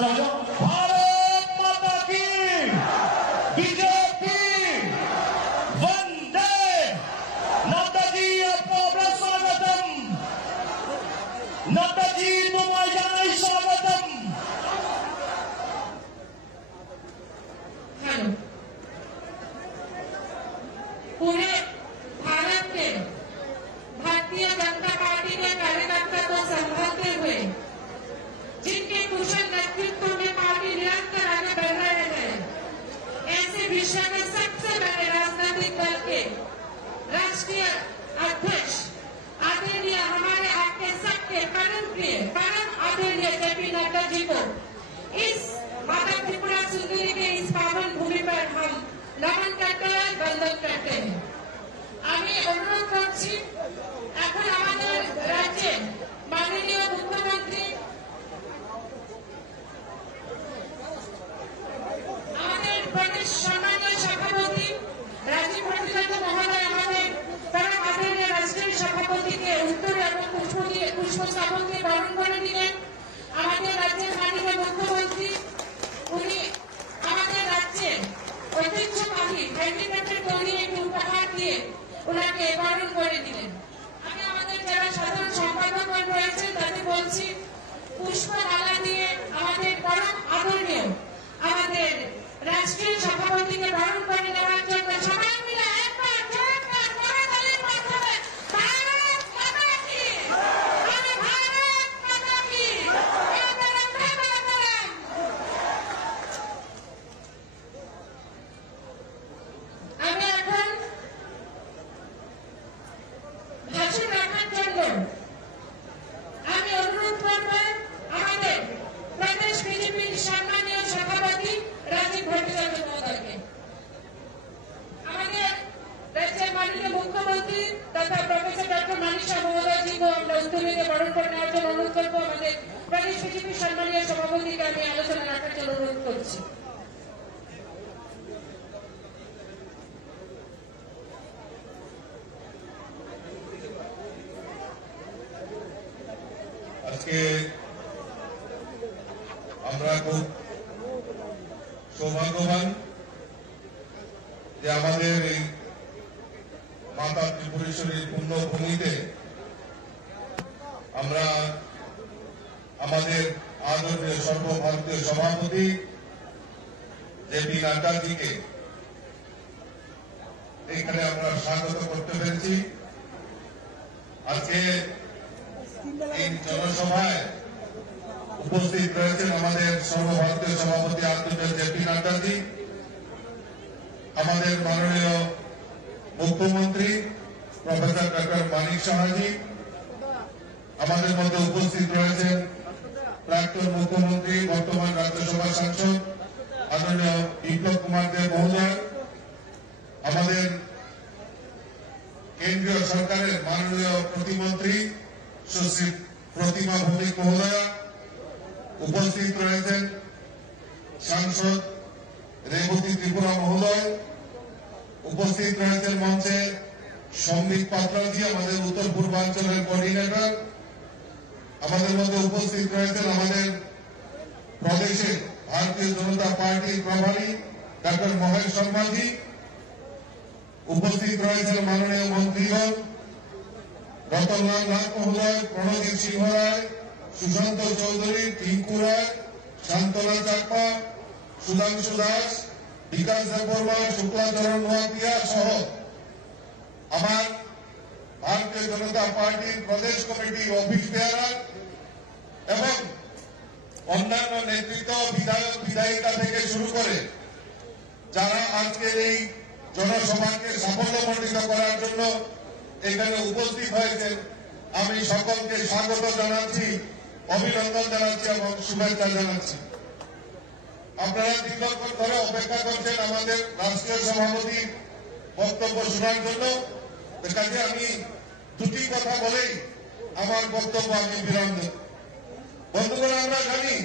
भारत माता की बीजेपी वंदे नड्डाजी आपको स्वागतम नड्डाजी तुम्हारे जानाई स्वागतम पूरे भारत के भारतीय जनता पार्टी के कार्यकर्ता को संभालते हुए जिनके कुशल नेतृत्व में पार्टी निरंतर आगे बढ़ रहे हैं, ऐसे विश्व के सबसे बड़े राजनीतिक दल के राष्ट्रीय अध्यक्ष आदरणीय हमारे आपके सबके परम प्रिय परम आदरणीय जेपी नड्डा जी को इस माता त्रिपुरा सुंदरी के इस पावन भूमि पर हम नमन करते हैं, वंदन करते हैं। আমি অনুরোধ করছি এখন আমাদের রাজ্যে মাননীয় মুখ্যমন্ত্রী আমাদের প্রদেশ সম্মানীয় সভাপতি রাজীব ভট্টাচার্য মহোদয় আমাদের তারা আদরণীয় রাষ্ট্রীয় সভাপতিকে উত্তর এবং পুষ্পস্তবক দিয়ে বরণ করে দিলেন। আমাদের রাজ্যের মাননীয় মুখ্যমন্ত্রী উনি আমাদের রাজ্যে ঐতিহ্যবাহী হ্যান্ডিক্রাফটের তৈরি একটি উপহার দিয়ে ওনাকে বরণ করে দিলেন। আমি আমাদের যারা সাধারণ সম্পাদক রয়েছেন তাদের বলছি পুষ্পমালা দিয়ে আমাদের পরম আদরণীয় আমাদের রাষ্ট্রীয় সভাপতিকে বরণ করে নেওয়ার জন্য সবাই মিলে একবার জোরদার করতালির মাধ্যমে ভারত মাতা কি আমি ভারত মাতা কি আমি এখন ভাষণ রাখার জন্য আমি অনুরোধ করব আমাদের প্রদেশ বিজেপির সম্মানীয় সভাপতি রাজীব ভট্টাচার্য মহোদয়কে। আমাদের রাজ্যের মাননীয় মুখ্যমন্ত্রী তথা প্রফেসর ডক্টর মানিক মহোদয়জিকে আমরা উত্তরীয় বরণ করে নেওয়ার জন্য অনুরোধ করব। আমাদের প্রদেশ বিজেপির সম্মানীয় সভাপতিকে আমি আলোচনা রাখার জন্য অনুরোধ করছি। আজকে আমরা খুব সৌভাগ্যবান যে আমাদের এই মাতা ত্রিপুরেশ্বরীর পুণ্যভূমিতে আমরা আমাদের আদরণীয় সর্বভারতীয় সভাপতি জেপি নাড্ডাজিকে এখানে আমরা স্বাগত করতে পেরেছি। আজকে এই জনসভায় উপস্থিত রয়েছেন আমাদের সর্বভারতীয় সভাপতি আদরণীয় জেপি নাড্ডাজি, আমাদের মাননীয় মুখ্যমন্ত্রী প্রফেসর ডক্টর মানিক সাহাজি, আমাদের মধ্যে উপস্থিত রয়েছেন প্রাক্তন মুখ্যমন্ত্রী বর্তমান রাজ্যসভা সাংসদ আদরণীয় বিপ্লব কুমার দেব মহোদয়, আমাদের কেন্দ্রীয় সরকারের মাননীয় প্রতিমন্ত্রী সুশ্রী প্রতিমা ভৌমিক মহোদয়া, উপস্থিত রয়েছেন সাংসদ রেবতী ত্রিপুরা মহোদয়, উপস্থিত রয়েছেন মঞ্চে সম্বিত পাত্রাজি আমাদের উত্তর পূর্বাঞ্চলের কোঅর্ডিনেটর, আমাদের মধ্যে উপস্থিত রয়েছেন আমাদের প্রদেশের ভারতীয় জনতা পার্টির প্রভারী ডক্টর মহেশ শর্মাজি, উপস্থিত রয়েছেন মাননীয় মন্ত্রীগণ রতনলাল নাথ মহোদয়, প্রণজিৎ সিংহ রায়, সুশান্ত চৌধুরী, টিঙ্কু রায়, শান্তনা চাকমা, সুধাংশু দাস, বিকাশ দেববর্মা, শুক্লাচরণ নোয়াতিয়া সহ আমার ভারতীয় জনতা পার্টির প্রদেশ কমিটি অফিস বেয়ারার এবং অন্যান্য নেতৃত্ব বিধায়ক বিধায়িকা থেকে শুরু করে যারা আজকের এই জনসভাকে সাফল্যমণ্ডিত করার জন্য এখানে উপস্থিত হয়েছেন, আমি সকলকে স্বাগত জানাচ্ছি, অভিনন্দন জানাচ্ছি এবং শুভেচ্ছা জানাচ্ছি। আপনারা দীর্ঘক্ষণ ধরে অপেক্ষা করছেন আমাদের রাষ্ট্রীয় সভাপতির বক্তব্য শোনার জন্য। কাজে আমি দুটি কথা বলেই আমার বক্তব্য আমি বিরাম দেব। বন্ধুগণ, আমরা জানি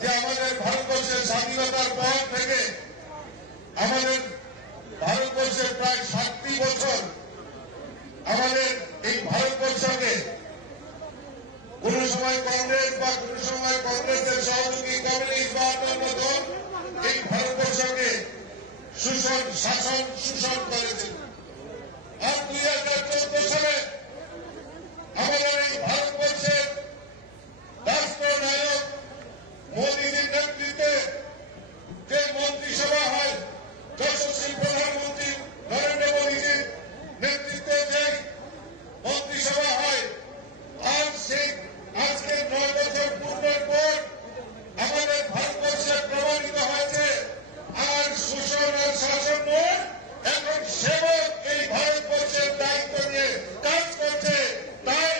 যে আমাদের ভারতবর্ষের স্বাধীনতার পর থেকে আমাদের ভারতবর্ষের প্রায় 60টি বছর আমাদের এই ভারতবর্ষকে কোন সময় কংগ্রেস বা কোন সময় কংগ্রেসের সহযোগী কমিউনিস্ট বা অন্যান্য দল এই ভারতবর্ষকে শোষণ করেছে। আর 2014 সালে আমাদের এই ভারতবর্ষের রাষ্ট্রনায়ক মোদীজির নেতৃত্বে যে মন্ত্রিসভা হয়, যশস্বী প্রধানমন্ত্রী নরেন্দ্র মোদীজির নেতৃত্বে যে মন্ত্রিসভা হয়, আর সেই আজকে 9 বছর পূর্বের পর আমাদের ভারতবর্ষে প্রমাণিত হয়েছে আর শোষণ আর শাসন নয়, এখন সেবক এই ভারতবর্ষের দায়িত্ব নিয়ে কাজ করছে। তাই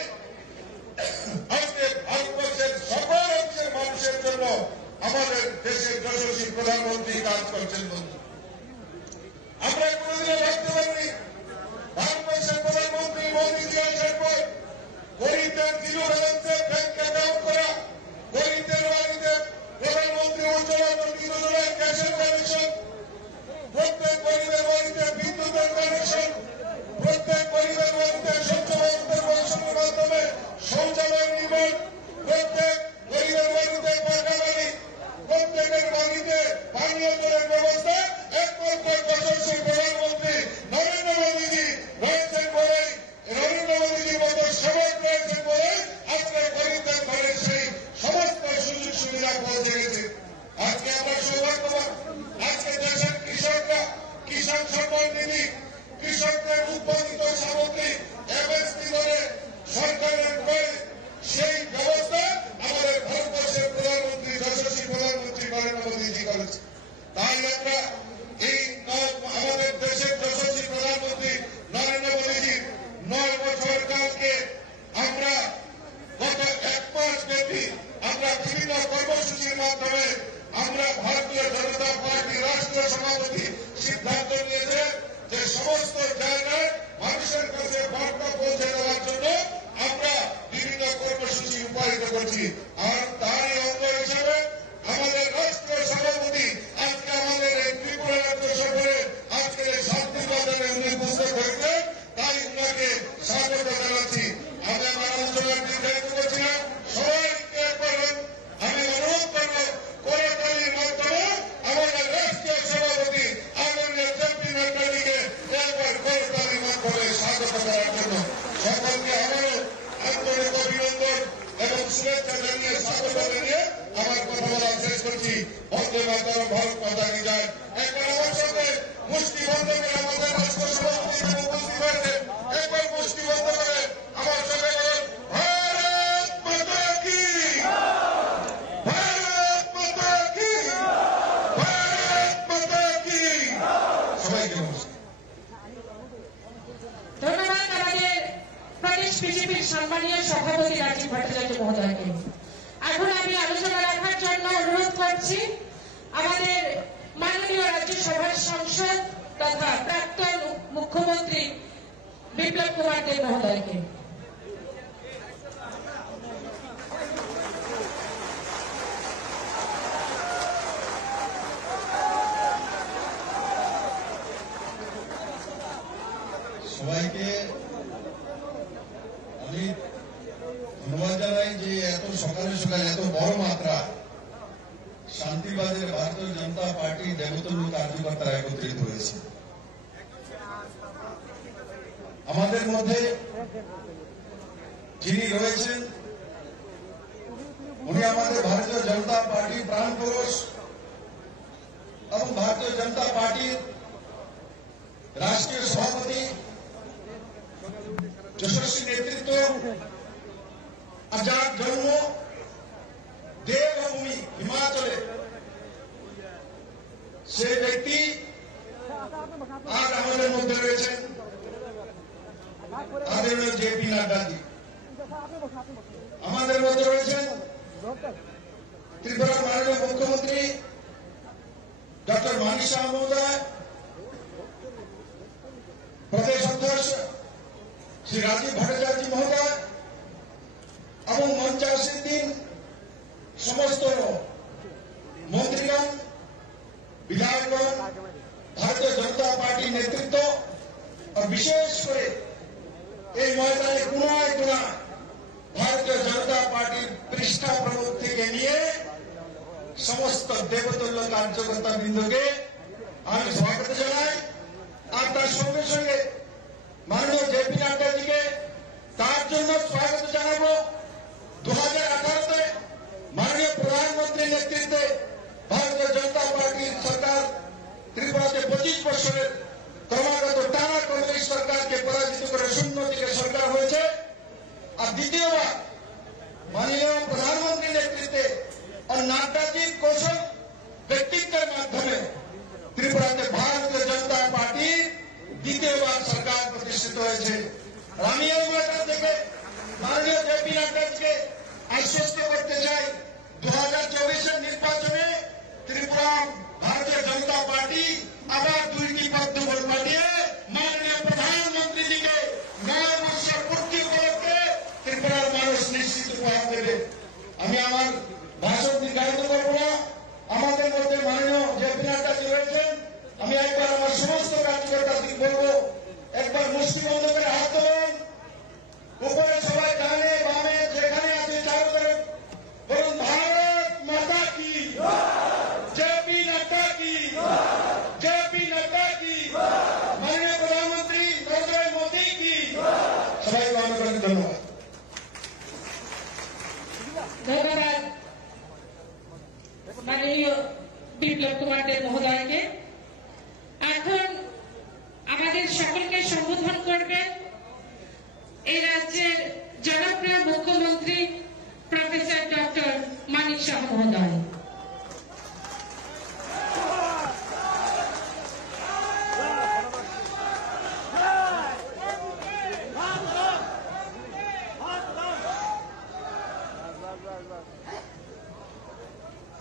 আজকে ভারতবর্ষের সকল অংশের মানুষের জন্য আমাদের দেশের যশস্বী প্রধানমন্ত্রী কাজ করছেন। বন্ধু, আমরা কোনদিনও ভাবতে পারিনি ভারতবর্ষের প্রধানমন্ত্রী মোদীজি আসার পর গরিবদের জিরো ব্যালেন্সে ব্যাংক অ্যাকাউন্ট করা, গরিবদের বাড়িতে প্রধানমন্ত্রী উজ্জ্বলা যোজনায় গ্যাসের কানেকশন, প্রত্যেক গরিবের বাড়িতে বিদ্যুতের কানেকশন, প্রত্যেক গরিবের বাড়িতে স্বচ্ছ ভারতের মিশনের মাধ্যমে শৌচালয় নির্মাণ, প্রত্যেক গরিবের বাড়িতে পাকা বাড়ি, প্রত্যেকের বাড়িতে পানীয় জলের ব্যবস্থা একমাত্র যশস্বী প্রধানমন্ত্রী নরেন্দ্র মোদীজি রয়েছেন বলেই, নরেন্দ্র মোদীজির মতো সেবক রয়েছেন বলেই আজকে গরিবদের ঘরে সেই সমস্ত সুযোগ সুবিধা পৌঁছে গেছে। আজকে আমরা সৌভাগ্যবান, আজকে দেশের কৃষকরা কিষাণ সম্মান নিধি, কৃষকদের উৎপাদিত সামগ্রী এমএসপি ধরে সরকারের ক্রয়, সেই ব্যবস্থা আমাদের ভারতবর্ষের প্রধানমন্ত্রী যশস্বী প্রধানমন্ত্রী নরেন্দ্র মোদীজি করেছে। তাই আমরা এই আমাদের দেশের যশস্বী প্রধানমন্ত্রী নরেন্দ্র মোদীজির 9 বছর কালকে আমরা গত 1 মাস ব্যাপী আমরা বিভিন্ন কর্মসূচির মাধ্যমে আমরা ভারতীয় জনতা পার্টি রাষ্ট্রীয় সভাপতি সিদ্ধান্ত নিয়েছে যে সমস্ত জায়গায় মানুষের কাছে বার্তা পৌঁছে দেওয়ার জন্য আমরা বিভিন্ন কর্মসূচি রূপায়িত করছি। আর তারই অঙ্গ হিসাবে আমাদের রাষ্ট্রীয় সভাপতি আজকে আমাদের এই ত্রিপুরা রাজ্য সফরে আজকে এই শান্তি বাজারে উনি উপস্থিত হয়েছে, তাই উনাকে স্বাগত জানাচ্ছি। আমি আমার আলোচনার নির্ধারিত করছিলাম, সবাইকে একবার আমি অনুরোধ করব করতালির মাধ্যমে আমাদের রাষ্ট্রীয় সভাপতি আদরণীয় জেপি নাড্ডাজিকে একবার করতালির মাধ্যমে স্বাগত করার জন্য সকলকে আবারও আন্তরিক অভিনন্দন এবং শুভেচ্ছা জানিয়ে স্বাগত জানিয়ে আমার কথা বলা শেষ করছি। বন্দে মাতরম, ভারত মাতা কি জয়। একবার আমার সাথে মুষ্টি বন্ধ করে আমাদের রাষ্ট্র সভাপতি উপস্থিত হয়েছে, একবার মুষ্টি বন্ধ করে আমার সাথে বলেন ভারত মাতা কি, ভারত মাতা কি, ভারত মাতা কি। সবাইকে নমস্কার। ধন্যবাদ আমাদের প্রদেশ বিজেপির সম্মানীয় সভাপতি রাজীব ভট্টাচার্য মহোদয়কে। এখন আমি আলোচনা রাখার জন্য অনুরোধ করছি আমাদের মাননীয় রাজ্যসভার সাংসদ তথা প্রাক্তন মুখ্যমন্ত্রী বিপ্লব কুমার দেব মহোদয়কে। সবাইকে আমি ধন্যবাদ জানাই যে এত সকালে সকালে এত বড় মাত্রা শান্তিবাজারে ভারতীয় জনতা পার্টি দেবতনু কার্যকর্তারা একত্রিত হয়েছে। আমাদের মধ্যে যিনি রয়েছেন উনি আমাদের ভারতীয় জনতা পার্টির প্রাণ পুরুষ এবং ভারতীয় জনতা পার্টির রাষ্ট্রীয় সভাপতি, যশস্বী নেতৃত্ব, আর যার জন্ম দেবভূমি হিমাচলে, সে ব্যক্তি আর আমাদের মধ্যে রয়েছেন আদরণীয় জেপি নাড্ডাজি। আমাদের মধ্যে রয়েছেন ত্রিপুরার মাননীয় মুখ্যমন্ত্রী ডক্টর মানিক শাহ মহোদয়, প্রদেশ অধ্যক্ষ শ্রী রাজীব ভট্টাচার্য মহোদয় এবং মঞ্চে আসীন সমস্ত মন্ত্রীগণ, বিধায়কগণ, ভারতীয় জনতা পার্টির নেতৃত্ব, আর বিশেষ করে এই ময়দানে কোনায় কোনায় ভারতীয় জনতা পার্টির পৃষ্ঠা প্রমুখ থেকে নিয়ে সমস্ত দেবতুল্য কার্যকর্তা বৃন্দকে আমি স্বাগত জানাই। আর তার সঙ্গে সঙ্গে মাননীয় জেপি নাড্ডাজিকে তার জন্য স্বাগত জানাবো। 2018-তে মাননীয় প্রধানমন্ত্রীর নেতৃত্বে ভারতীয় জনতা পার্টির সরকার ত্রিপুরাতে 25 বছরের ক্রমাগত টানা কংগ্রেস সরকারকে পরাজিত করে শূন্য থেকে সরকার হয়েছে। আর দ্বিতীয়বার মাননীয় প্রধানমন্ত্রীর নেতৃত্বে और नाड्डाजी कौशल व्यक्तित्व के माध्यम त्रिपुराते भारतीय जनता पार्टी द्वितीय बार सरकार प्रतिष्ठित হয়েছে। আমি এই মাঠে থেকে মাননীয় জেপি নাড্ডাজিকে আশ্বস্ত করতে চাই 2024-এর নির্বাচনে ত্রিপুরা भारतीय जनता पार्टी আবার 2টি পদ্মফুল পাঠিয়ে মাননীয় প্রধানমন্ত্রীজিকে 9 বর্ষ পূর্তি উপলক্ষে ত্রিপুরার মানুষ নিশ্চিত উপহার দেবে। আমি আমার ভাষণ দীর্ঘায়িত করব না। আমাদের মধ্যে মাননীয় জেপি নাড্ডাজি রয়েছেন। আমি একবার আমার সমস্ত কার্যকর্তাদের বলবো, একবার মুষ্টি বন্ধ করে হাত তোলেন, উপরে সবাই ডানে বামে যেখানে আছে চালু করে বলুন ভারত মাতা কি, জেপি নাড্ডা কি, জেপি নাড্ডা কি, মাননীয় প্রধানমন্ত্রী নরেন্দ্র মোদী কি। সবাইকে অনেক অনেক ধন্যবাদ। ধন্যবাদ মাননীয় বিপ্লব কুমার দেব মহোদয়কে। এখন আমাদের সকলকে সম্বোধন করবেন এই রাজ্যের জনপ্রিয় মুখ্যমন্ত্রী প্রফেসর ডক্টর মানিক শাহ মহোদয়।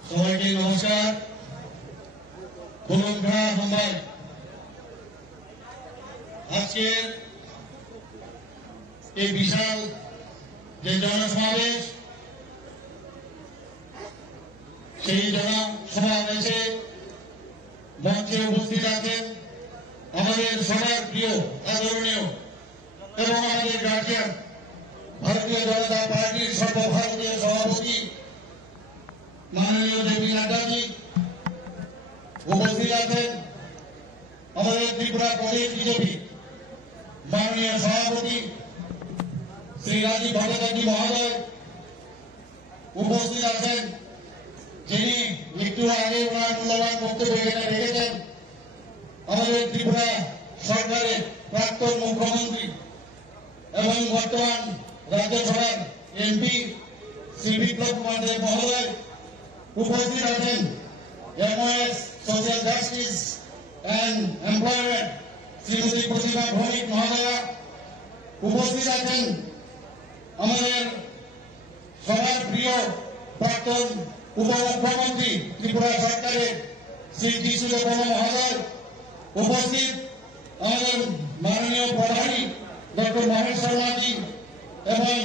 সবাইকে নমস্কার। খুলুমখা মুম্বাই আজকের এই বিশাল যে জনসমাবেশ, সেই জনসমাবেশে মঞ্চে উপস্থিত আছেন আমাদের সবার প্রিয় আদরণীয় এবং আমাদের গার্জিয়ান ভারতীয় জনতা পার্টির সর্বভারতীয় সভাপতি মাননীয় জেপি নাড্ডাজি, উপস্থিত আছেন আমাদের ত্রিপুরা প্রদেশ বিজেপি মাননীয় সভাপতি শ্রী রাজীব ভট্টাচার্য মহোদয়, উপস্থিত আছেন যিনি একটু আগে ওনার মূল্যবান বক্তব্য এখানে রেখেছেন আমাদের ত্রিপুরা সরকারের প্রাক্তন মুখ্যমন্ত্রী এবং বর্তমান রাজ্যসভার এমপি শ্রী বিপ্লব কুমার দেব মহোদয়, উপস্থিত আছেন MOS social justice and employment Shrimati Pratibha Bhowmik মহোদয়া, উপস্থিত আছেন আমাদের সবার প্রিয় প্রাক্তন উপমুখ্যমন্ত্রী ত্রিপুরা সরকারের শ্রী যিশুদেব মহোদয়, উপস্থিত আমাদের মাননীয় প্রধানী ডক্টর মহেশ শর্মাজি এবং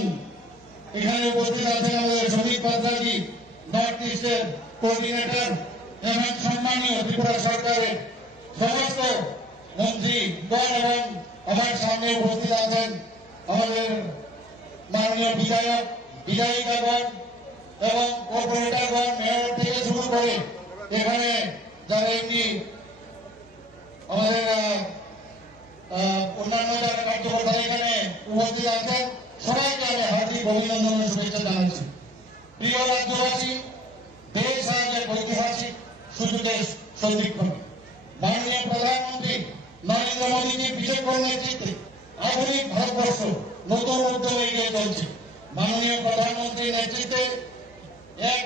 এখানে উপস্থিত আছেন আমাদের শ্রমিক পাত্রাজি নর্থ ইস্টের কোঅর্ডিনেটর এবং সম্মানীয় ত্রিপুরা সরকারের সমস্ত মন্ত্রীগণ এবং আমার সামনে উপস্থিত আছেন আমাদের মাননীয় বিধায়ক বিধায়িকাগণ এবং কর্পোরেটরগণ, মেয়র থেকে শুরু করে এখানে যারা এমনি আমাদের অন্যান্য যারা কার্যকর্তা এখানে উপস্থিত আছেন, সবাইকে আমি হার্দিক অভিনন্দন ও শুভেচ্ছা জানাচ্ছি। প্রিয় রাজ্যবাসী, দেশ আজ এক ঐতিহাসিক সুযোগের সন্ধিক্ষণে মাননীয় প্রধানমন্ত্রী নরেন্দ্র মোদীজির বিচক্ষণ নেতৃত্বে আধুনিক ভারতবর্ষ নতুন উদ্যমে এগিয়ে চলছে। মাননীয় প্রধানমন্ত্রীর নেতৃত্বে এক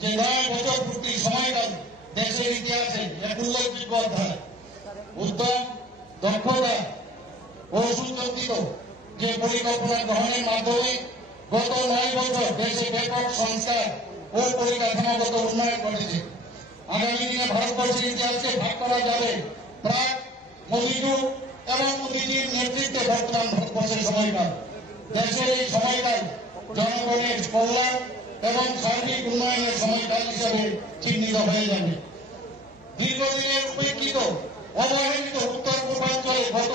যে 9 বছর পূর্তি সময়কাল দেশের ইতিহাসে এক উল্লেখযোগ্য অধ্যায়। উদ্যম, দক্ষতা ও সুচিন্তিত যে পরিকল্পনা গ্রহণের মাধ্যমে গত 9 বছর দেশে ব্যাপক সংস্কার ও পরিকাঠামোগত উন্নয়ন ঘটেছে। আগামী দিনে ভারতবর্ষের ইতিহাসকে ভাগ করা যাবে প্রাক মোদী যুগ এবং মোদীজির নেতৃত্বে বর্তমান ভারতবর্ষের সময়কাল। দেশের এই সময়কাল জনগণের কল্যাণ এবং সার্বিক উন্নয়নের সময়কাল হিসাবে চিহ্নিত হয়ে যাবে। দীর্ঘদিনের উপেক্ষিত অবহেলিত উত্তর পূর্বাঞ্চলে গত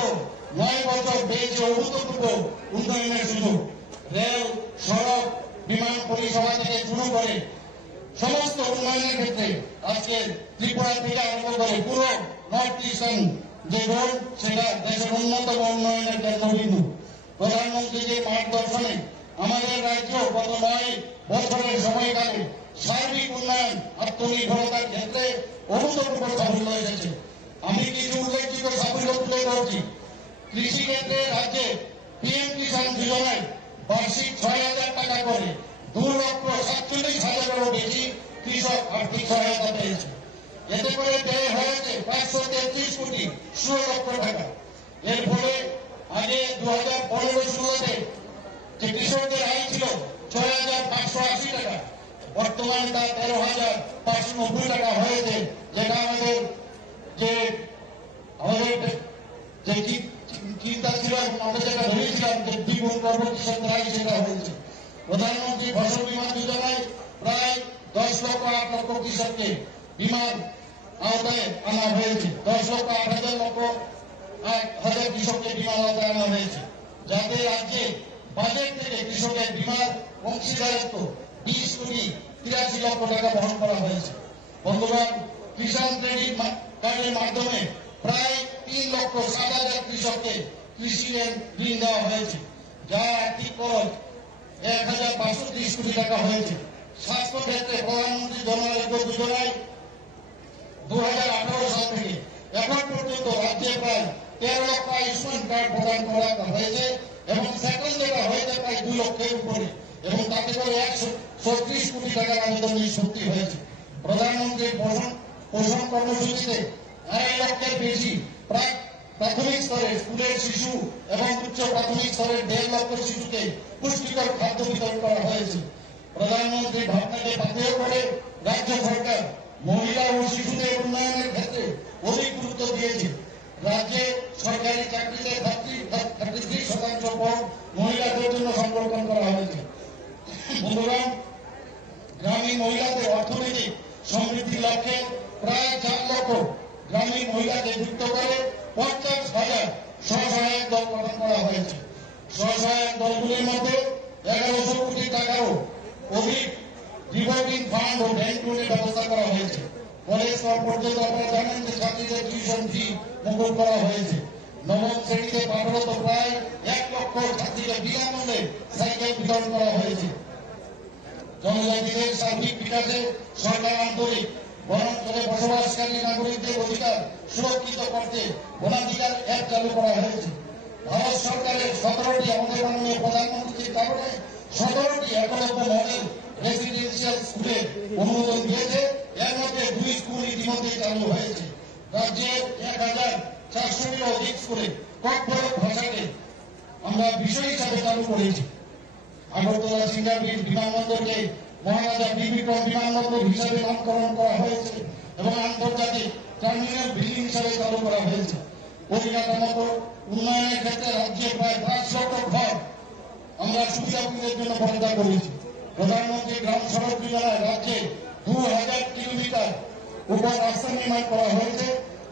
9 বছর পেয়েছে অভূতপূর্ব উন্নয়নের সুযোগ। রেল, সড়ক, বিমান পরিষেবা থেকে শুরু করে সমস্ত উন্নয়নের ক্ষেত্রে আজকে ত্রিপুরা থেকে আরম্ভ করে পুরো নর্থ ইস্টার্ন যে রোড সেটা দেশের অন্যতম উন্নয়নের কেন্দ্রবিন্দু। প্রধানমন্ত্রী যে মার্গদর্শনে আমাদের রাজ্য গত 9 বছরের সময়কালে সার্বিক উন্নয়ন আত্মনির্ভরতার ক্ষেত্রে অভূতপূর্ব সাফল্য এসেছে। আমি কিছু উল্লেখযোগ্য সাফল্য তুলে ধরছি। কৃষি ক্ষেত্রে রাজ্যে পিএম কিষাণ যোজনায় বার্ষিক 6,000 টাকা করে 2,47,000-এরও বেশি কৃষক আর্থিক সহায়তা পেয়েছে। এতে করে ব্যয় হয়েছে 533 কোটি 16 লক্ষ টাকা। এর ফলে আগে 2015-16-তে যে কৃষকদের আয় ছিল 6,580 টাকা, বর্তমানে তা 13,590 টাকা হয়েছে, যেটা আমাদের যে চিন্তা ছিল আমরা যেটা ভেবেছিলাম যে দ্বিগুণ করবো কৃষকদের আয় সেটা হয়েছে। প্রধানমন্ত্রী ফসল বীমা যোজনায় প্রায় 10,08,00,000 কৃষককে বীমার আওতায় আনা হয়েছে। 10,08,000 কৃষককে বীমার আওতায় আনা হয়েছে, যাতে রাজ্যে বাজেট থেকে কৃষকের বীমার অংশীদারিত্ব 20,83,00,000 টাকা বহন করা হয়েছে। বন্ধুগণ, কিষাণ ক্রেডিট কার্ডের মাধ্যমে প্রায় 3,07,000 কৃষককে কৃষি ঋণ দেওয়া হয়েছে, যা আর্থিক খরচ 1,530 কোটি টাকা হয়েছে। স্বাস্থ্য ক্ষেত্রে প্রধানমন্ত্রী জন আরোগ্য যোজনায় 2018 সাল থেকে এখন পর্যন্ত রাজ্যে প্রায় 13 লক্ষ আয়ুষ্মান কার্ড প্রদান করা হয়েছে এবং সেকেন্ড যেটা হয়েছে প্রায় 2 লক্ষের উপরে, এবং তাতে করে 136 কোটি টাকার আবেদন নিষ্পত্তি হয়েছে। প্রধানমন্ত্রীর পোষণ কর্মসূচিতে 1 লক্ষের বেশি প্রাথমিক স্তরের স্কুলের শিশু এবং উচ্চ প্রাথমিক স্তরের 1.5 লক্ষ শিশুকে পুষ্টিকর খাদ্য বিতরণ করা হয়েছে। প্রধানমন্ত্রীর ভাবনাকে পাথেয় করে রাজ্য সরকার মহিলা ও শিশুদের উন্নয়নের ক্ষেত্রে অধিক গুরুত্ব দিয়েছে। রাজ্যে সরকারি চাকরিতে 33% পদ মহিলাদের জন্য সংরক্ষণ করা হয়েছে। বন্ধুগণ, গ্রামীণ মহিলাদের অর্থনৈতিক সমৃদ্ধির লক্ষ্যে প্রায় 4 লক্ষ গ্রামীণ মহিলাকে যুক্ত করে 50,000 স্বসহায়ক দল গঠন করা হয়েছে। স্বসহায়ক দলগুলির মধ্যে 1100 কোটি টাকারও অধিক রিভলভিং ফান্ড ও ব্যাংক লোনের ব্যবস্থা করা হয়েছে। কলেজ স্তর পর্যন্ত আপনারা জানেন যে ছাত্রীদের টিউশন ফি মুকুব করা হয়েছে। নবম শ্রেণীতে পাঠরত প্রায় 1 লক্ষ ছাত্রীকে বিনামূল্যে সাইকেল বিতরণ করা হয়েছে। জনজাতিদের সার্বিক বিকাশে সরকার আন্তরিক। বনাঞ্চলে বসবাসকারী নাগরিকদের অধিকার সুরক্ষিত করতে বনাধিকার অ্যাপ চালু করা হয়েছে। ভারত সরকারের 17টি আমাদের মাননীয় প্রধানমন্ত্রীর কারণে 17টি একলব্য মডেল রেসিডেন্সিয়াল স্কুলে অনুমোদন দিয়েছে। এর মধ্যে 2 স্কুল ইতিমধ্যে চালু হয়েছে। রাজ্যে 1,400-টিরও অধিক স্কুলে ককবরক ভাষাকে আমরা বিষয় হিসাবে চালু করেছি। আগরতলা সিঙ্গার বিমানবন্দরকে মহারাজা বিক্রম বিমানবন্দর হিসাবে নামকরণ করা হয়েছে এবং আন্তর্জাতিক টার্মিনাল বিল্ডিং হিসাবে চালু করা হয়েছে। পরিকাঠামোগত উন্নয়নের ক্ষেত্রে রাজ্যে প্রায় 5 লক্ষ ঘর আমরা সুবিধাভোগীদের জন্য বরাদ্দ করেছি। প্রধানমন্ত্রী গ্রাম সড়ক যোজনায় রাজ্যে 2,000 কিলোমিটার উপর রাস্তা নির্মাণ করা হয়েছে।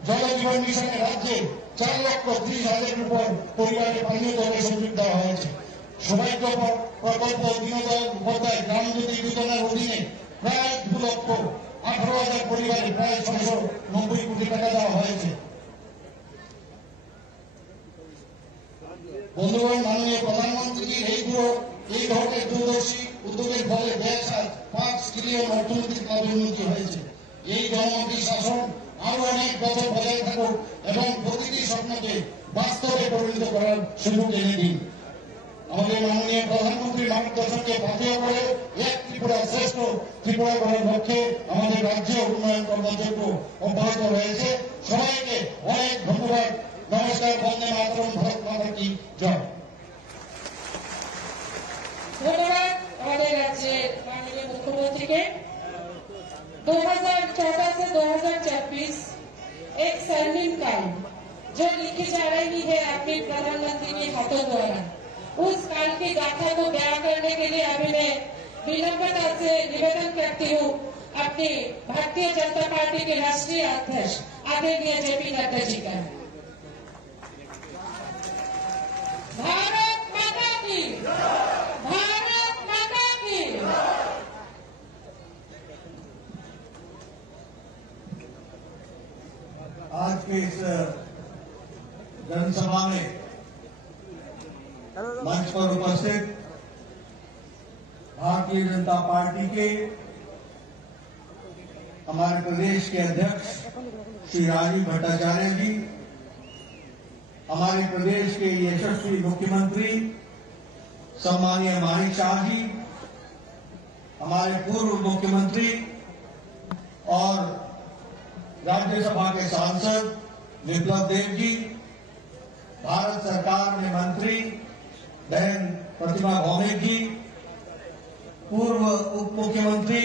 জল জীবন মিশনে রাজ্যে 4,30,000 উপর পরিবারকে পানীয় জলের সুযোগ দেওয়া হয়েছে। সৌভাগ্য প্রকল্প দীনদয়াল উপাধ্যায় গ্রাম জ্যোতি যোজনার অধীনে প্রায় 2,18,000 পরিবারে প্রায় 690 কোটি টাকা দেওয়া হয়েছে। বন্ধুগণ, মাননীয় প্রধানমন্ত্রীর এই ধরনের দূরদর্শী উদ্যোগের ফলে দেশ আজ 5 ট্রিলিয়ন অর্থনৈতিক লাভের উন্নতি হয়েছে। এই জনমন্ত্রী শাসন আরো অনেক বছর বজায় থাকুক এবং প্রতিটি স্বপ্নকে বাস্তবে পরিণত করার সুযোগ এনে দিন। আমাদের মাননীয় প্রধানমন্ত্রীর মার্গদর্শনকে পাথেয় করে এক ত্রিপুরা শ্রেষ্ঠ ত্রিপুরা করার লক্ষ্যে আমাদের রাজ্য উন্নয়ন কর্মযজ্ঞ অব্যাহত রয়েছে। সবাইকে অনেক ধন্যবাদ। নমস্কার। বন্দে মাতরম। ভারত মাতা কি জয়। ধন্যবাদ আমাদের রাজ্যের মাননীয় मुख्यमंत्री 2014 से 2024 एक स्वर्णिम काल जो लिखी जा रही है अपने प्रधानमंत्री के हाथों द्वारा, उस काल की गाथा को बयां करने के लिए अभी मैं विनम्रता से निवेदन करती हूँ अपनी भारतीय जनता पार्टी के राष्ट्रीय अध्यक्ष आदरणीय जेपी नड्डा जी का। भारत माता की, भारत माता की। के इस जनसभा में मंच पर उपस्थित भारतीय जनता पार्टी के हमारे प्रदेश के अध्यक्ष श्री राजीव भट्टाचार्य जी, हमारे प्रदेश के यशस्वी मुख्यमंत्री सम्मानीय मानिक शाह जी, हमारे पूर्व मुख्यमंत्री और राज्यसभा के सांसद विप्लव देव जी, भारत सरकार में मंत्री बहन प्रतिमा भौमिक जी, पूर्व उप मुख्यमंत्री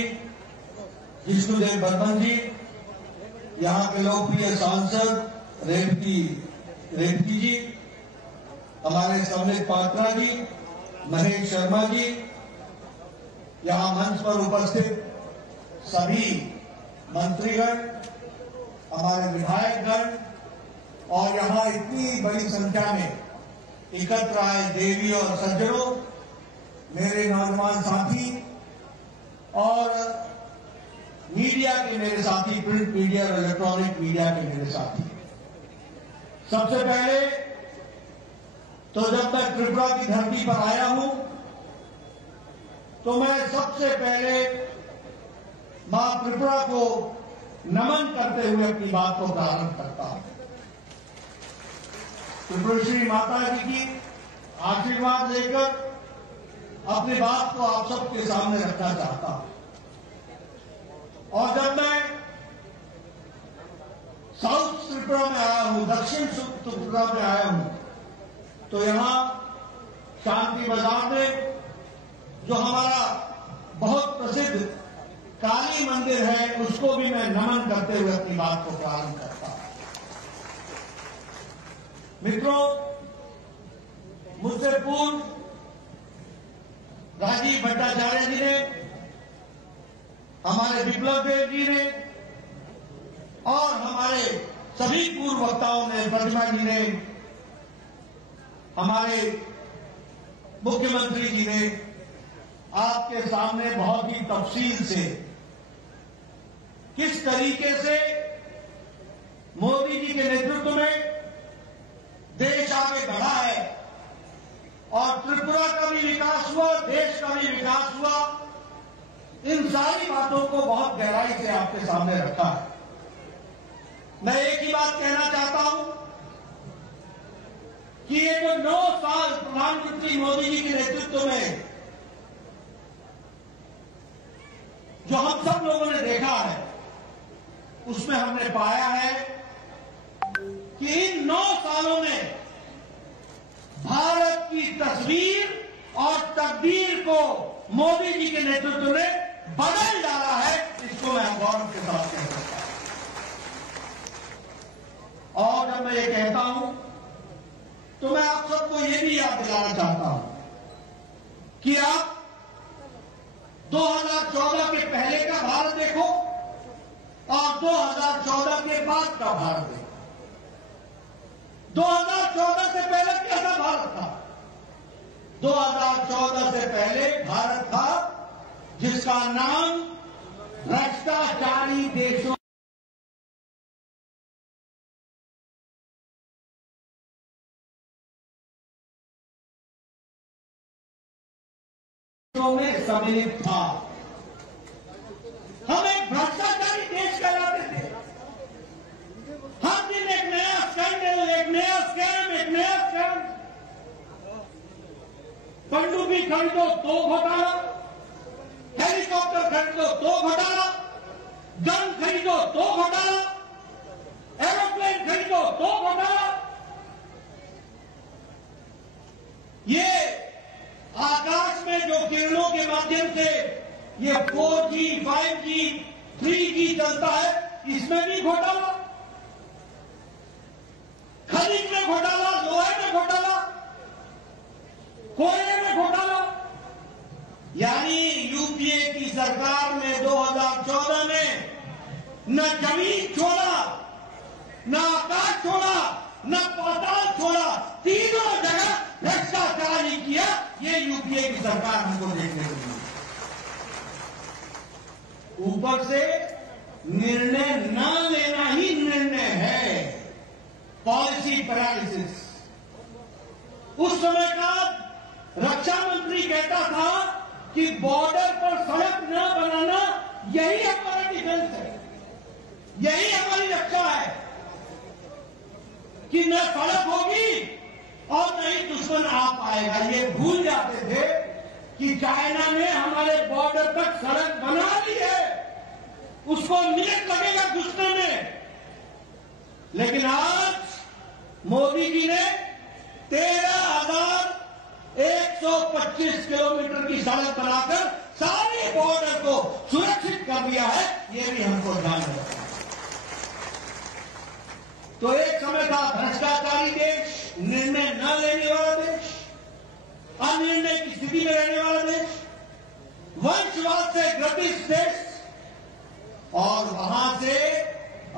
जिष्णुदेव बर्मन जी, यहाँ के लोकप्रिय सांसद रेवती जी, हमारे सम्मित पात्रा जी, महेश शर्मा जी, यहाँ मंच पर उपस्थित सभी मंत्रीगण, हमारे विधायकगण और यहाँ इतनी बड़ी संख्या में एकत्र आए देवी और सज्जनों, मेरे नौजवान साथी और मीडिया के मेरे साथी, प्रिंट मीडिया और इलेक्ट्रॉनिक मीडिया के मेरे साथी। सबसे पहले तो जब मैं त्रिपुरा की धरती पर आया हूं तो मैं सबसे पहले मां त्रिपुरा को नमन करते हुए अपनी बात को प्रारंभ करता हूं। त्रिपुरेश्वरी माता जी की आशीर्वाद लेकर अपनी बात को आप सबके सामने रखना चाहता हूं। और जब मैं साउथ त्रिपुरा में आया हूं, दक्षिण त्रिपुरा में आया हूं, तो यहां शांति बाजार में जो हमारा बहुत प्रसिद्ध काली मंदिर है, उसको भी मैं नमन करते हुए अपनी बात को प्रारंभ करता हूं। मित्रों, मुझसे पूर्व राजीव भट्टाचार्य जी ने, हमारे विप्लव देव जी ने और हमारे सभी पूर्व वक्ताओं ने, प्रतिमा जी ने, हमारे मुख्यमंत्री जी ने आपके सामने बहुत ही तफसील से किस तरीके से मोदी जी के नेतृत्व में देश आगे बढ़ा है और त्रिपुरा का भी विकास हुआ, देश का भी विकास हुआ, इन सारी बातों को बहुत गहराई से आपके सामने रखा है। मैं एक ही बात कहना चाहता हूं कि ये जो 9 साल प्रधानमंत्री मोदी जी के नेतृत्व में जो हम सब लोगों ने देखा है, उसमें हमने पाया है कि इन 9 सालों में भारत की तस्वीर और तकदीर को मोदी जी के नेतृत्व ने बदल डाला है। इसको मैं गौरव के साथ कह सकता हूं। और जब मैं ये कहता हूं तो मैं आप सबको ये भी याद दिलाना चाहता हूं कि आप 2014 के पहले का भारत देखो और 2014 के बाद का भारत देखो। 2014 से पहले कैसा भारत था? 2014 से पहले भारत था जिसका नाम भ्रष्टाचारी देशों में सम्मिलित था। हम एक भ्रष्टाचारी देश कहलाते थे। हर दिन एक नया स्कैंडल, एक नया स्कैम, एक नया स्कैम। पनडुब्बी खरीदो तो घोटाला, हेलीकॉप्टर खरीदो तो घोटाला, गन खरीदो तो घोटाला, एरोप्लेन खरीदो तो घोटाला। ये आकाश में जो किरणों के माध्यम से ये 4G, 5G, 3G चलता है, इसमें भी घोटाला। खनिज में घोटाला, लोहे में घोटाला, कोयले में घोटाला। यानी यूपीए की सरकार ने 2014 में न जमीन छोड़ा, न आकाश छोड़ा, न पाताल छोड़ा, तीनों जगह भ्रष्टाचार ही किया। ये यूपीए की सरकार हमको देखने को मिली। ऊपर से निर्णय न लेना ही निर्णय है। Policy paralysis. उस समय का रक्षा मंत्री कहता था कि बॉर्डर पर सड़क न बनाना यही हमारा डिफेंस है, यही हमारी रक्षा है कि न सड़क होगी और न ही दुश्मन आ पाएगा। ये भूल जाते थे कि चाइना ने हमारे बॉर्डर तक सड़क बना ली है, उसको मिनट लगेगा घुसने में। लेकिन आज मोदी जी ने 13,125 किलोमीटर की सड़क बनाकर सारे बॉर्डर को सुरक्षित कर दिया है। ये भी हमको ध्यान रखना है। तो एक समय था भ्रष्टाचारी देश, निर्णय न लेने वाला देश, अनिर्णय की स्थिति में रहने वाला देश, वंशवाद से ग्रसित देश, और वहां से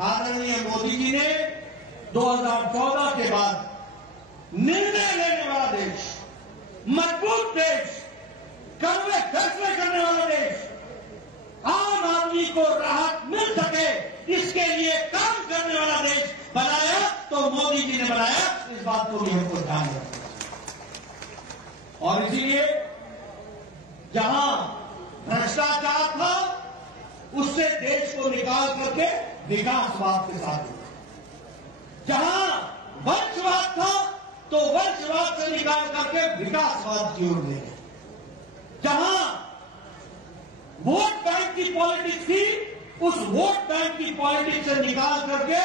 आदरणीय मोदी जी ने 2014 के बाद निर्णय लेने वाला देश, मजबूत देश, कड़वे फैसले करने वाला देश, आम आदमी को राहत मिल सके इसके लिए काम करने वाला देश बनाया। तो मोदी जी ने बनाया, इस बात को भी हमको ध्यान रखना। और इसीलिए जहां भ्रष्टाचार था उससे देश को निकाल करके विकासवाद के साथ जुड़ा, जहां वंशवाद था तो वंशवाद से निकाल करके विकासवाद की ओर ले गए, जहां वोट बैंक की पॉलिटिक्स थी उस वोट बैंक की पॉलिटिक्स से निकाल करके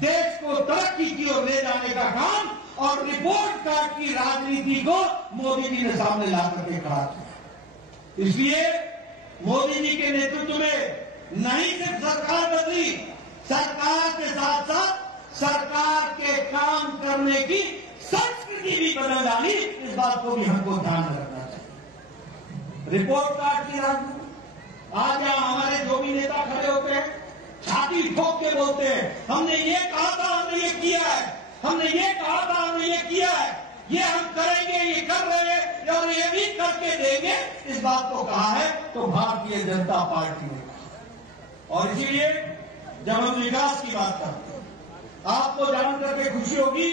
देश को तरक्की की ओर ले जाने का काम और रिपोर्ट कार्ड की राजनीति को मोदी जी ने सामने ला करके खड़ा किया। इसलिए मोदी जी के नेतृत्व में नहीं सिर्फ सरकार बदली, सरकार के साथ साथ सरकार के काम करने की संस्कृति भी बदल डाली। इस बात को भी हमको ध्यान में रखना चाहिए। रिपोर्ट कार्ड की राजनीति, आज यहां हमारे जो भी नेता खड़े होते हैं छाती ठोक के बोलते हैं हमने ये कहा था, हमने ये किया है, हमने ये कहा था, हमने ये किया है, ये हम करेंगे, ये कर रहे हैं और ये भी करके देंगे। इस बात को कहा है तो भारतीय जनता पार्टी ने कहा। और इसीलिए जब हम विकास की बात करते हैं, आपको जान करके खुशी होगी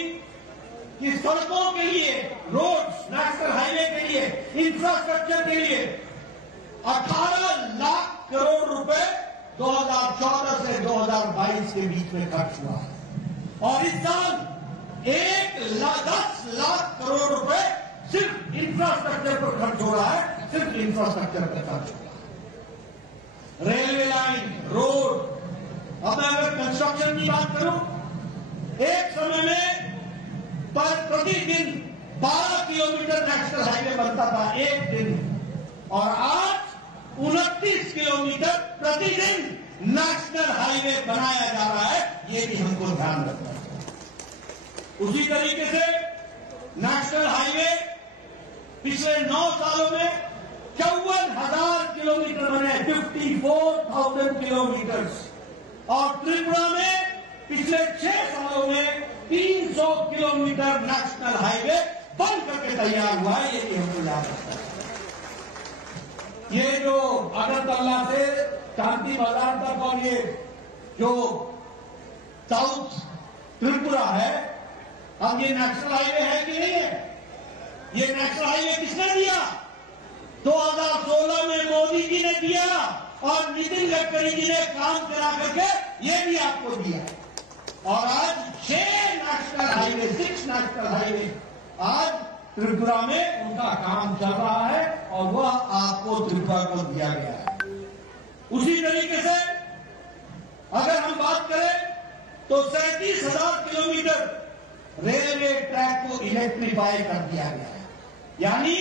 कि सड़कों के लिए, रोड्स, नेशनल हाईवे के लिए, इंफ्रास्ट्रक्चर के लिए 18 लाख करोड़ रुपए 2014 से 2022 के बीच में खर्च हुआ है। और इस साल 10 लाख करोड़ रुपए सिर्फ इंफ्रास्ट्रक्चर पर खर्च हो रहा है, सिर्फ इंफ्रास्ट्रक्चर पर खर्च हो रहा है। रेलवे लाइन, रोड, अब मैं अगर कंस्ट्रक्शन की बात करूं, एक समय में प्रतिदिन 12 किलोमीटर नेशनल हाईवे बनता था एक दिन, और आज 29 किलोमीटर प्रतिदिन नेशनल हाईवे बनाया जा रहा है। ये भी हमको ध्यान रखना है। उसी तरीके से नेशनल हाईवे पिछले 9 सालों में 54,000 किलोमीटर बने, 54,000 किलोमीटर, और त्रिपुरा में पिछले 6 सालों में 300 किलोमीटर नेशनल हाईवे बन करके तैयार हुआ है। ये भी हमको याद रखना है। ये जो अगरतला से शांति बाजार तक और ये जो साउथ त्रिपुरा है, अब ये नेशनल हाईवे है कि नहीं है? ये नेशनल हाईवे किसने दिया? 2016 में मोदी जी ने दिया और नितिन गडकरी जी ने काम करा करके ये भी आपको दिया। और आज 6 नेशनल हाईवे आज त्रिपुरा में उनका काम चल रहा है और वह आपको त्रिपुरा को दिया गया है। उसी तरीके से अगर हम बात करें तो 37,000 किलोमीटर रेलवे ट्रैक को इलेक्ट्रीफाई कर दिया गया है। यानी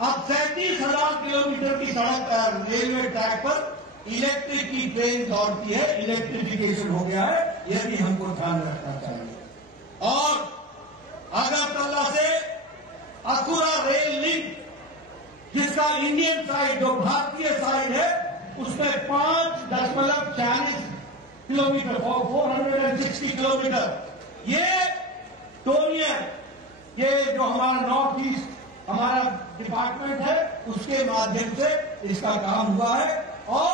अब 37,000 किलोमीटर की सड़क रेलवे ट्रैक पर इलेक्ट्रिक की ट्रेन दौड़ती है, इलेक्ट्रिफिकेशन हो गया है। यह भी हमको ध्यान रखना चाहिए। और अगरतला से अकुरा रेल लिंक, जिसका इंडियन साइड जो भारतीय साइड है उसमें 5.40 किलोमीटर 460 किलोमीटर, ये टोनियर, ये जो हमारा नॉर्थ ईस्ट हमारा डिपार्टमेंट है उसके माध्यम से इसका काम हुआ है। और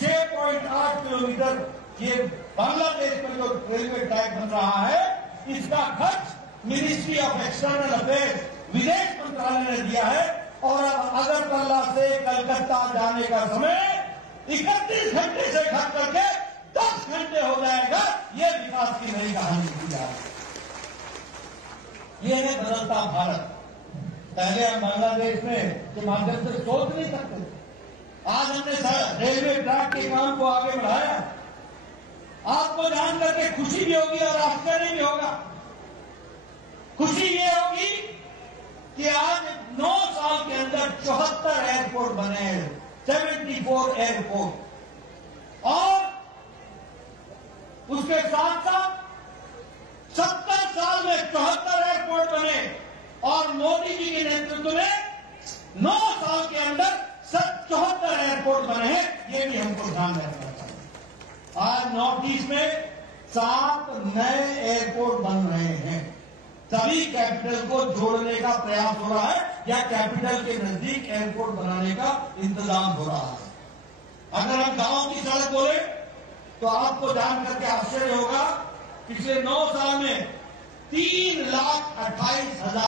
6.8 किलोमीटर ये बांग्लादेश में जो रेलवे ट्रैक बन रहा है इसका खर्च मिनिस्ट्री ऑफ एक्सटर्नल अफेयर्स विदेश मंत्रालय ने दिया है। और अब अगरतला से कलकत्ता जाने का समय 31 घंटे से घट करके 10 घंटे हो जाएगा। ये विकास की नई कहानी की जा रही है। ये है बदलता भारत। पहले हम बांग्लादेश में के माध्यम से सोच नहीं सकते थे। आज हमने रेलवे ट्रैक के काम को आगे बढ़ाया। आपको जान करके खुशी भी होगी और आश्चर्य भी होगा। खुशी ये होगी कि आज 9 साल के अंदर 74 एयरपोर्ट बने हैं, 74 एयरपोर्ट। और उसके साथ साथ 70 साल में 74 एयरपोर्ट बने और मोदी जी के नेतृत्व में 9 साल के अंदर 74 एयरपोर्ट बने हैं। ये भी हमको ध्यान रखना चाहिए। आज नॉर्थ ईस्ट में 7 नए एयरपोर्ट बन रहे हैं। सभी कैपिटल को जोड़ने का प्रयास हो रहा है या कैपिटल के नजदीक एयरपोर्ट बनाने का इंतजाम हो रहा है। अगर हम गांव की सड़क बोले तो आपको जान करके आश्चर्य होगा, पिछले 9 साल में 3,28,000